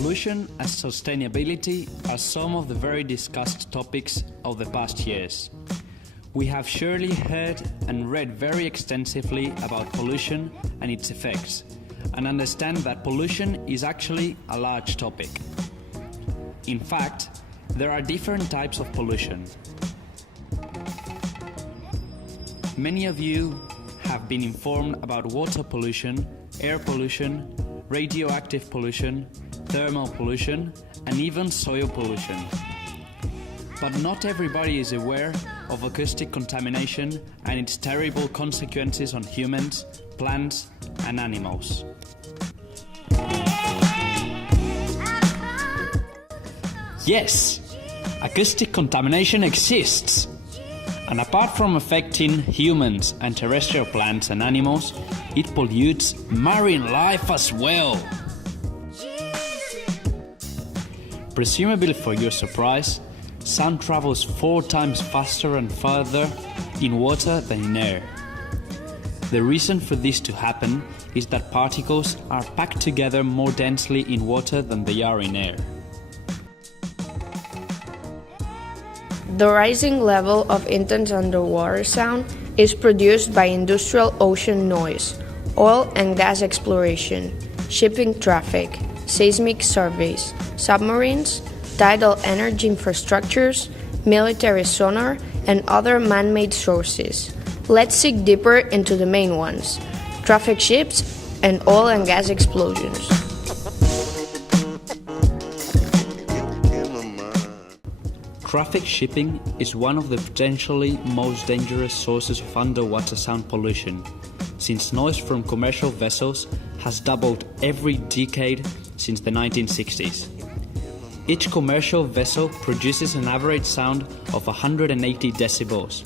Pollution and sustainability are some of the very discussed topics of the past years. We have surely heard and read very extensively about pollution and its effects, and understand that pollution is actually a large topic. In fact, there are different types of pollution. Many of you have been informed about water pollution, air pollution, radioactive pollution, thermal pollution, and even soil pollution. But not everybody is aware of acoustic contamination and its terrible consequences on humans, plants, and animals. Yes, acoustic contamination exists. And apart from affecting humans and terrestrial plants and animals, it pollutes marine life as well. Presumably for your surprise, sound travels 4 times faster and further in water than in air. The reason for this to happen is that particles are packed together more densely in water than they are in air. The rising level of intense underwater sound is produced by industrial ocean noise, oil and gas exploration, shipping traffic, seismic surveys, submarines, tidal energy infrastructures, military sonar, and other man-made sources. Let's dig deeper into the main ones: traffic ships and oil and gas explosions. Traffic shipping is one of the potentially most dangerous sources of underwater sound pollution, since noise from commercial vessels has doubled every decade since the 1960s. Each commercial vessel produces an average sound of 180 decibels,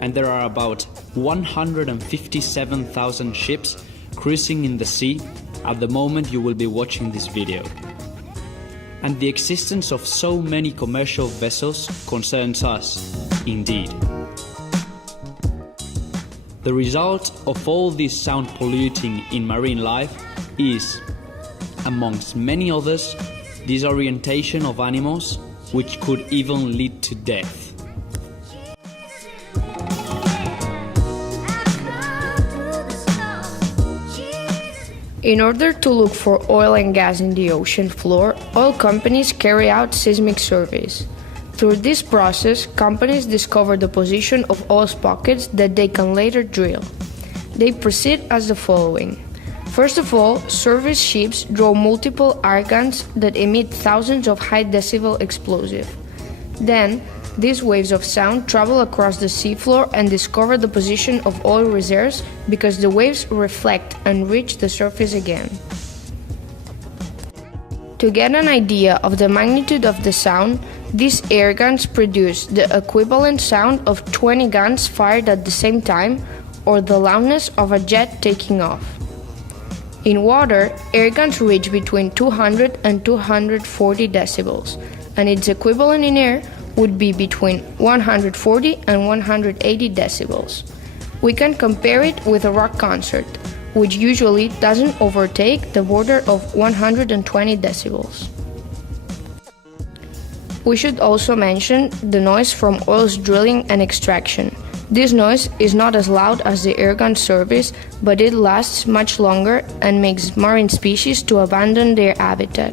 and there are about 157,000 ships cruising in the sea at the moment you will be watching this video. And the existence of so many commercial vessels concerns us, indeed. The result of all this sound polluting in marine life is, amongst many others, disorientation of animals, which could even lead to death. In order to look for oil and gas in the ocean floor, oil companies carry out seismic surveys. Through this process, companies discover the position of oil pockets that they can later drill. They proceed as the following. First of all, survey ships draw multiple air guns that emit thousands of high decibel explosives. Then, these waves of sound travel across the seafloor and discover the position of oil reserves because the waves reflect and reach the surface again. To get an idea of the magnitude of the sound, these air guns produce the equivalent sound of 20 guns fired at the same time, or the loudness of a jet taking off. In water, air guns reach between 200 and 240 decibels, and its equivalent in air would be between 140 and 180 decibels. We can compare it with a rock concert, which usually doesn't overtake the border of 120 decibels. We should also mention the noise from oil's drilling and extraction. This noise is not as loud as the airgun surveys, but it lasts much longer and makes marine species to abandon their habitat.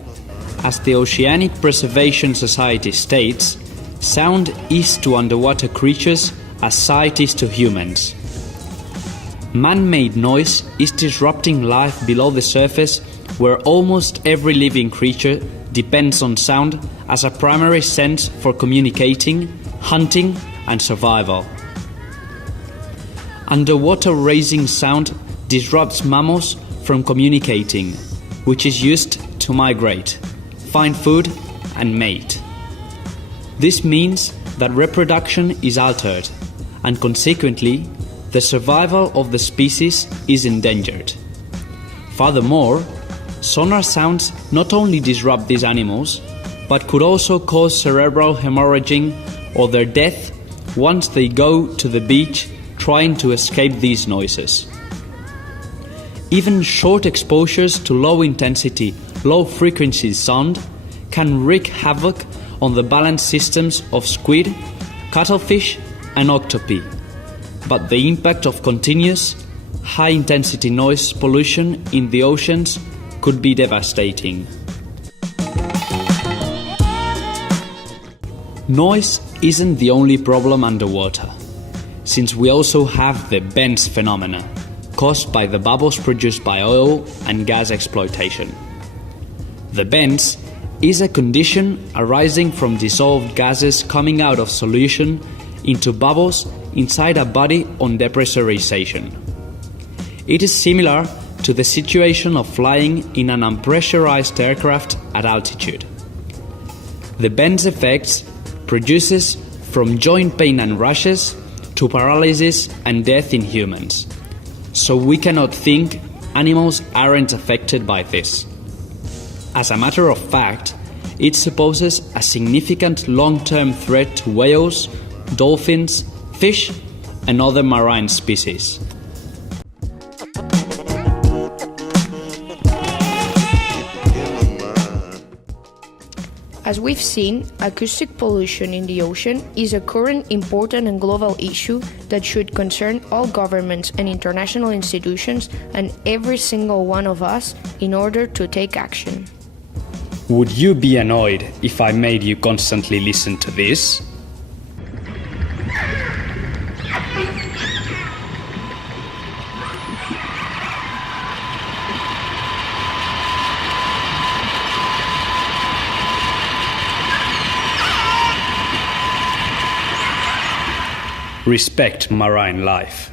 As the Oceanic Preservation Society states, sound is to underwater creatures as sight is to humans. Man-made noise is disrupting life below the surface, where almost every living creature depends on sound as a primary sense for communicating, hunting, and survival. Underwater raising sound disrupts mammals from communicating, which is used to migrate, find food, and mate. This means that reproduction is altered, and consequently, the survival of the species is endangered. Furthermore, sonar sounds not only disrupt these animals, but could also cause cerebral hemorrhaging or their death once they go to the beach trying to escape these noises. Even short exposures to low-intensity low-frequency sound can wreak havoc on the balance systems of squid, cuttlefish and octopi, but the impact of continuous, high-intensity noise pollution in the oceans could be devastating. Noise isn't the only problem underwater, since we also have the bends phenomena, caused by the bubbles produced by oil and gas exploitation. The bends is a condition arising from dissolved gases coming out of solution into bubbles inside a body on depressurization. It is similar to the situation of flying in an unpressurized aircraft at altitude. The bends effects produces from joint pain and rashes to paralysis and death in humans, so we cannot think animals aren't affected by this. As a matter of fact, it supposes a significant long-term threat to whales, dolphins, fish, and other marine species. As we've seen, acoustic pollution in the ocean is a current important and global issue that should concern all governments and international institutions and every single one of us in order to take action. Would you be annoyed if I made you constantly listen to this? Respect marine life.